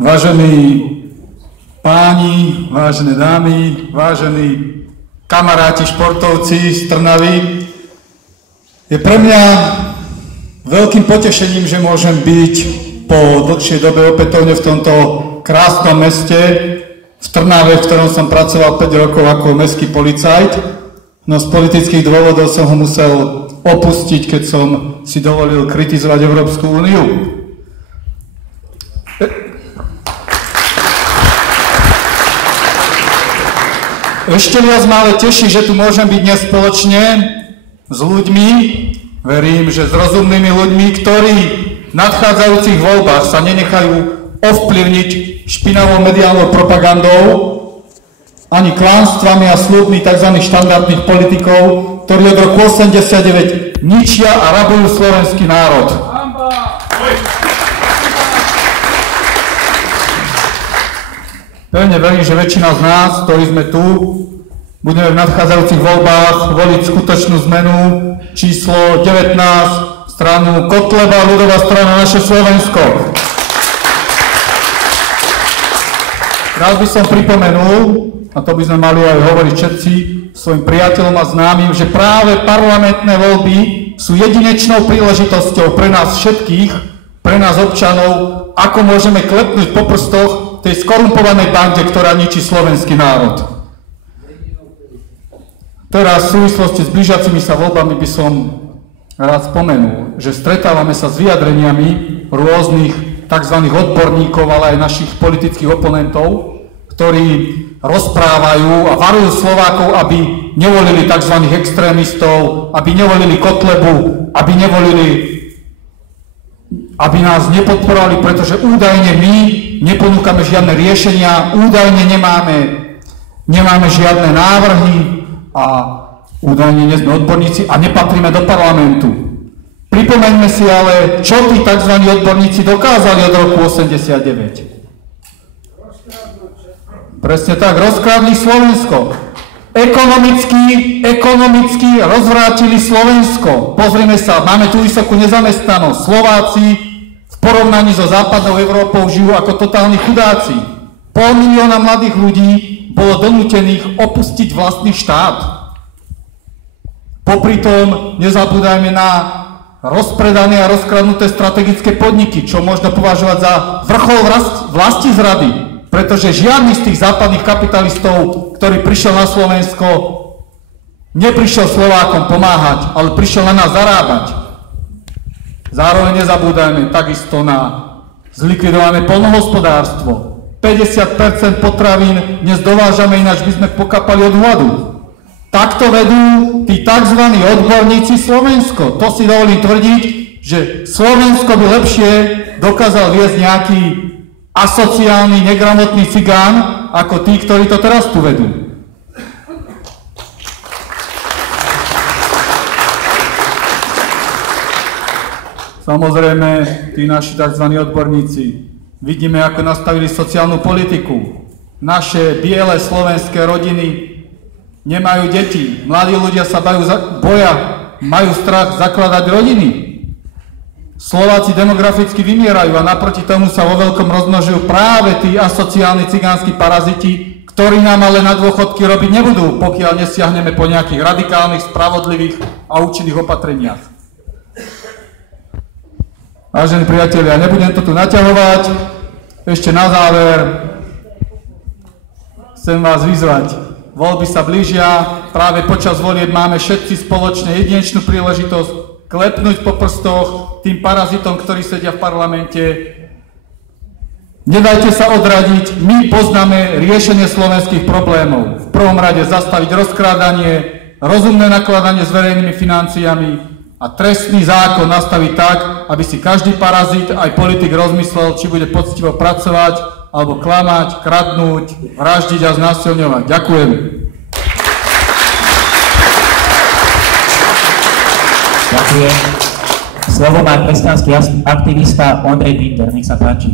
Vážení páni, vážené dámy, vážení kamaráti športovci z Trnavy, je pre mňa veľkým potešením, že môžem byť po dlhšej dobe opätovne v tomto krásnom meste v Trnave, v ktorom som pracoval 5 rokov ako mestský policajt, no z politických dôvodov som ho musel opustiť, keď som si dovolil kritizovať Európsku úniu. Ešte viac ma ale teší, že tu môžem byť dnes spoločne s ľuďmi, verím, že s rozumnými ľuďmi, ktorí v nadchádzajúcich voľbách sa nenechajú ovplyvniť špinavou mediálnou propagandou ani klanstvami a sľubmi tzv. Štandardných politikov, ktorí od roku 89 ničia a rabujú slovenský národ. Pevne verím, že väčšina z nás, ktorí sme tu, budeme v nadchádzajúcich voľbách voliť skutočnú zmenu číslo 19, stranu Kotleba, ľudová strana Naše Slovensko. Rád by som pripomenul, a to by sme mali aj hovoriť všetci svojim priateľom a známym, že práve parlamentné voľby sú jedinečnou príležitosťou pre nás všetkých, pre nás občanov, ako môžeme klepnúť po prstoch tej skorumpovanej bande, ktorá ničí slovenský národ. Teraz v súvislosti s blížiacimi sa voľbami by som rád spomenul, že stretávame sa s vyjadreniami rôznych tzv. Odborníkov, ale aj našich politických oponentov, ktorí rozprávajú a varujú Slovákov, aby nevolili tzv. Extrémistov, aby nevolili Kotlebu, aby nás nepodporovali, pretože údajne my neponúkame žiadne riešenia, údajne nemáme žiadne návrhy a údajne nie sme odborníci a nepatríme do parlamentu. Pripomeňme si ale, čo tí tzv. Odborníci dokázali od roku 89. Presne tak, rozkrádli Slovensko. Ekonomicky rozvrátili Slovensko. Pozrime sa, máme tu vysokú nezamestnanosť. Slováci v porovnaní so západnou Európou žijú ako totálni chudáci. 500 000 mladých ľudí bolo donútených opustiť vlastný štát. Popritom nezabúdajme na rozpredané a rozkradnuté strategické podniky, čo možno považovať za vrchol vlastizrady. Pretože žiadny z tých západných kapitalistov, ktorý prišiel na Slovensko, neprišiel Slovákom pomáhať, ale prišiel na nás zarábať. Zároveň nezabúdajme takisto na zlikvidované poľnohospodárstvo. 50% potravín dnes dovážame, ináč by sme pokapali od hladu. Takto vedú tí tzv. Odborníci Slovensko. To si dovolím tvrdiť, že Slovensko by lepšie dokázal viesť nejaký asociálny, negramotný cigán, ako tí, ktorí to teraz tu vedú. Samozrejme, tí naši tzv. Odborníci, vidíme, ako nastavili sociálnu politiku. Naše biele slovenské rodiny nemajú deti. Mladí ľudia sa boja, majú strach zakladať rodiny. Slováci demograficky vymierajú a naproti tomu sa vo veľkom rozmnožujú práve tí asociálni cigánsky paraziti, ktorí nám ale na dôchodky robiť nebudú, pokiaľ nesiahneme po nejakých radikálnych, spravodlivých a účinných opatreniach. Vážení priatelia, nebudem to tu naťahovať. Ešte na záver chcem vás vyzvať. Voľby sa blížia, práve počas volieb máme všetci spoločne jedinečnú príležitosť klepnúť po prstoch tým parazitom, ktorí sedia v parlamente. Nedajte sa odradiť, my poznáme riešenie slovenských problémov. V prvom rade zastaviť rozkrádanie, rozumné nakladanie s verejnými financiami a trestný zákon nastaviť tak, aby si každý parazit, aj politik rozmyslel, či bude poctivo pracovať, alebo klamať, kradnúť, vraždiť a znásilňovať. Ďakujem. Ďakujem. Slovo má kresťanský aktivista Ondrej Binder. Nech sa páči.